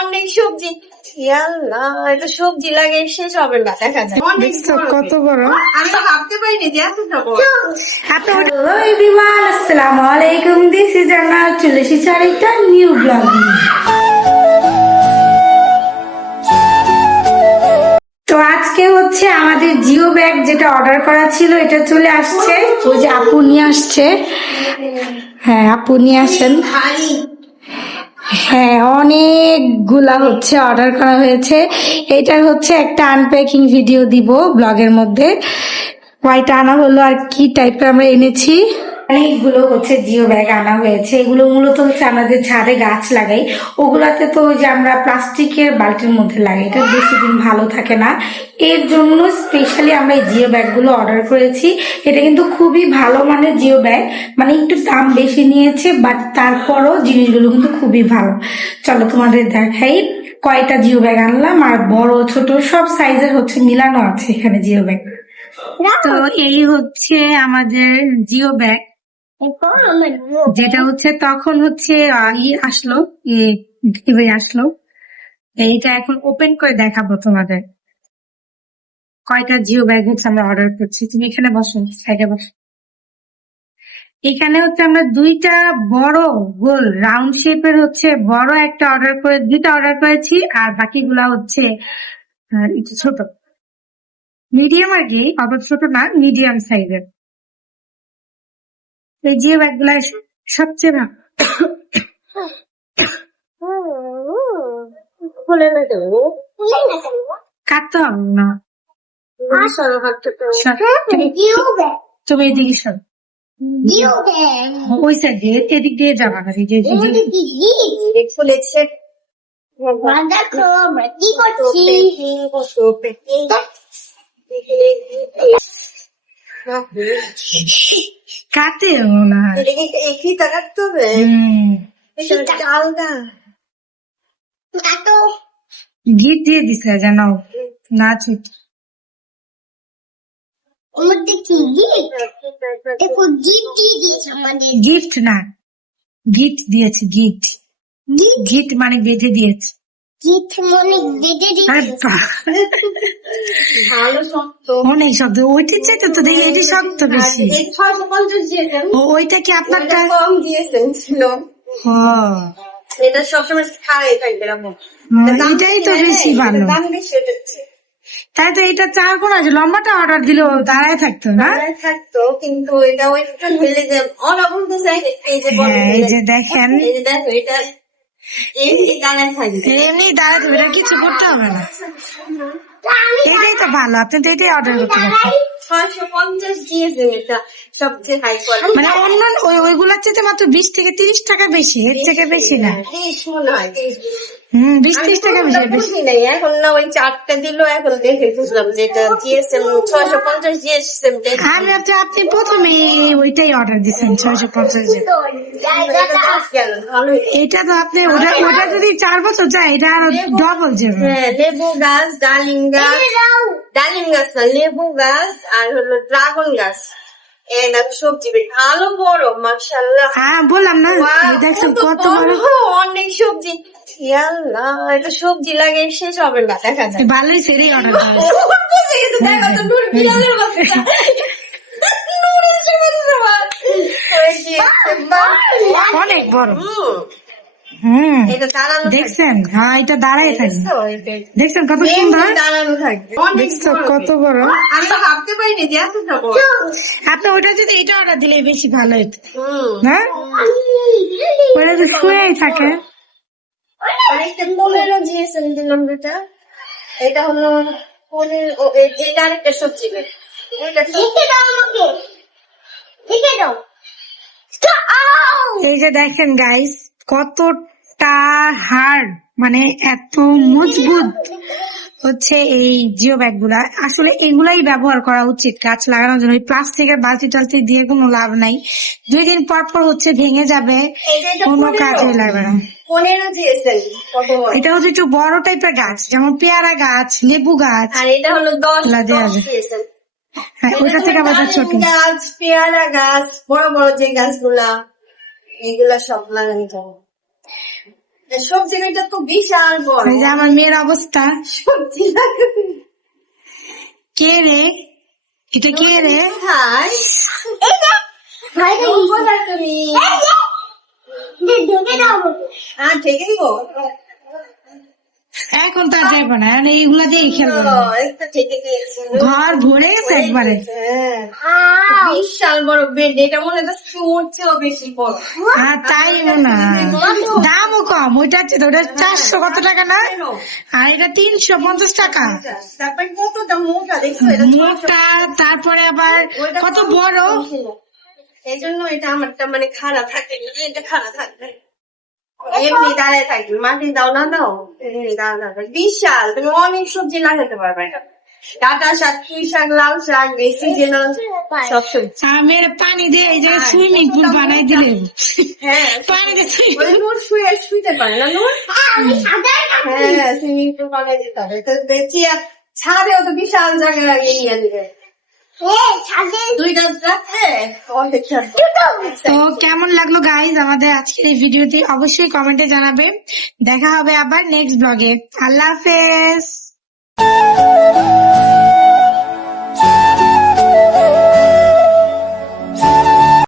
অনেক সবজি, এটা সবজি লাগে শেষ হবে না, দেখা যায় কত বড়। আমি তো ভাবতে পারিনি যে এতটা বড়। হ্যালো এভরিওয়ান, আসসালামু আলাইকুম। দিস ইজ জান্না, চলে এসেছি আরেকটা নিউ ব্লগ। তো আজকে হচ্ছে আমাদের জিও ব্যাগ যেটা অর্ডার করা ছিল এটা চলে আসছে। ওই যে আপু নিয়ে আসছে। হ্যাঁ, আপু নিয়ে আসেন। হ্যাঁ, অনেকগুলা হচ্ছে অর্ডার করা হয়েছে। এটার হচ্ছে একটা আনপ্যাকিং ভিডিও দিব ব্লগের মধ্যে। কয়টা আনা হলো আর কি টাইপের আমরা এনেছি। অনেকগুলো হচ্ছে জিও ব্যাগ আনা হয়েছে। এগুলো মূলত হচ্ছে আমাদের ছাদে গাছ লাগাই, ওগুলাতে তো ওই যে আমরা প্লাস্টিকের বালতির মধ্যে লাগাই, এটা বেশি দিন ভালো থাকে না। এর জন্য স্পেশালি আমরা এই জিও ব্যাগ গুলো অর্ডার করেছি। এটা কিন্তু খুবই ভালো মানের জিও ব্যাগ, মানে একটু দাম বেশি নিয়েছে, বাট তারপরও জিনিসগুলো কিন্তু খুবই ভালো। চলো তোমাদের দেখাই কয়টা জিও ব্যাগ আনলাম, আর বড় ছোট সব সাইজের হচ্ছে মিলানো আছে এখানে জিও ব্যাগ। তো এই হচ্ছে আমাদের জিও ব্যাগ, যেটা হচ্ছে তখন হচ্ছে আসলো, আসলো। এইটা এখন ওপেন করে দেখাবো তোমাদের কয়টা জিও ব্যাগ হচ্ছে আমরা অর্ডার করছি। তুমি এখানে বসো, সাইডে বসো। এখানে হচ্ছে আমরা দুইটা বড় গোল রাউন্ড শেপের হচ্ছে বড় একটা দুইটা অর্ডার করেছি, আর বাকিগুলা হচ্ছে একটু ছোট, মিডিয়াম আর কি, অত ছোট না, মিডিয়াম সাইজের। এই জিও ব্যাগ গুলা সবচেয়ে ভালো। কাটতে হবে না, তুমি এদিকে সর, ওই সাইড দিয়ে এদিক দিয়ে যাবা না। খুলেছে কি করছি? কাটে না, ফিতা কাটতে হবে, আলগা গিট দিয়ে দিছে জানো না? ঠিক গিফট না, গিফট দিয়েছে, গিফট গিফট মানে বেঁধে দিয়েছে। ভালো শক্ত, অনেক শব্দ, ওইটার চাইতে তো দেখি এটি শক্ত বেশি। 650 দিয়েছেন, ওইটা কি আপনারটা কম দিয়েছেন ছিল? এটা সবসময় খাই থাকবে এরকম, এটাই তো বেশি ভালো। দাম বেশি হচ্ছে, তাই তো এটা 4 কোণ আছে, লম্বাটা অর্ডার দিলেও দাঁড়ায় থাকতো না, থাকতো, কিন্তু এটা ওই হইলে যে ওরা বলতে চাই এই যে এই যে দেখেন, এই যে দেখো এটা এমনি দাঁড়ায় থাকবে, এমনি দাঁড়ায় থাকবে, এটা কিছু করতে হবে না। এটাই তো ভালো, আপনি তো এটাই অর্ডার করতে পারেন। 650 দিয়েছেন, এটা সবচেয়ে হাই কোয়ালিটি, মানে অন্য ওইগুলার চেয়ে মাত্র 20 থেকে 30 টাকা বেশি, এর থেকে বেশি না। 30 মনে হয়, 20-30 টাকা বেশি। বুঝি নাই এখন না, ওই 4টা দিল, এখন দেখে বুঝলাম যে এটা জিএসএম 650 জিএসএম। আমি ভাবছি আপনি প্রথমে ওইটাই অর্ডার দিচ্ছেন 650। এটা তো আপনি ওটা যদি 4 বছর যায়, এটা আরো ডবল যাবে। লেবু গাছ, ডালিম গাছ না, লেবু গাছ আর হলো ড্রাগন গাছ, সবজি ভালো বড়, মাশাআল্লাহ। হ্যাঁ, বললাম না, দেখছেন কত বড়, অনেক সবজি, এটা সবজি লাগে শেষ হবে না, দেখা যায়। ভালোই সেটাই অর্ডার দেখো তো নূর বিড়ালের বাচ্চা, অনেক বড়। এটা দাঁড়ানো দেখছেন? হ্যাঁ, এটা দাঁড়ায় থাকে, দেখছেন কত সুন্দর দাঁড়ানো থাকবে, দেখছো কত বড়। আমি তো ভাবতে পারিনি যে এতটা বড়। আপনি ওটা যদি এটা অর্ডার দিলে বেশি ভালো হতো না, ওটা তো শুয়েই থাকে। আরেকটা 15 জিএসএম দিলাম, এটা হলো 15, এটা আরেকটা সবজি বের, এই যে দেখেন গাইস, কতটা হার্ড, মানে এত মজবুত হচ্ছে এই জিও ব্যাগ গুলা। আসলে এগুলাই ব্যবহার করা উচিত গাছ লাগানোর জন্য। প্লাস্টিকের বালতি টালতি দিয়ে কোনো লাভ নাই, 2 দিন পর পর হচ্ছে ভেঙে যাবে, কোনো কাজে লাগবে না। 15 জিএসএম। এটা হচ্ছে একটু বড় টাইপের গাছ, যেমন পেয়ারা গাছ, লেবু গাছ, আর এটা হলো 10 জিএসএম। হ্যাঁ, ওইটা থেকে আবার ছোট গাছ, পেয়ারা গাছ, বড় বড় যে গাছগুলা, এগুলা সব লাগানো যাবে। সবজি এটা তো বিশাল বড়। এই যে আমার মেয়ের অবস্থা। সবজি লাগাবে। কে রে? এটা কে রে? হাই তুমি ঠেকে দিব। এখন তো আর যাইবো না, এখন এইগুলা দিয়ে খেলবো না। একটা ঠেকে দিয়েছি। ঘর ভরে গেছে একবারে। হ্যাঁ। বিশাল বড় বেড, এটা মনে হচ্ছে চোর চেয়েও বেশি বড়। আর তাই না, দামও কম। ওইটা হচ্ছে তো, ওটা 400 কত টাকা না, আর এটা 350 টাকা। তারপরে কতটা মোটা দেখছো, এটা মোটা, তারপরে আবার কত বড়। এই জন্য এটা আমারটা মানে খাড়া থাকে না, এটা খাড়া থাকবে এমনি দাঁড়ায় থাকবে। মাটি দাও না দাও, এমনি দাঁড়াবে। বিশাল, তুমি অনেক সবজি লাগাতে পারবে। ডাটা শাক, পুঁই শাক, লাল শাক, এই সিজনাল সব সবজি। আমের পানি দিয়ে এই জায়গায় সুইমিং পুল বানাই দিলেন। হ্যাঁ, পানি দিয়ে ওই নূর শুইতে পারে না নূর। হ্যাঁ, সুইমিং পুল বানাই দিতে হবে। তো দেখছি ছাদেও তো বিশাল জায়গায় নিয়ে দিবে। দুইটা রাখলে অনেক ছাড়বে। তো কেমন লাগলো গাইজ আমাদের আজকের এই ভিডিওটি অবশ্যই কমেন্টে জানাবে। দেখা হবে আবার নেক্সট ব্লগে। আল্লাহ হাফেজ।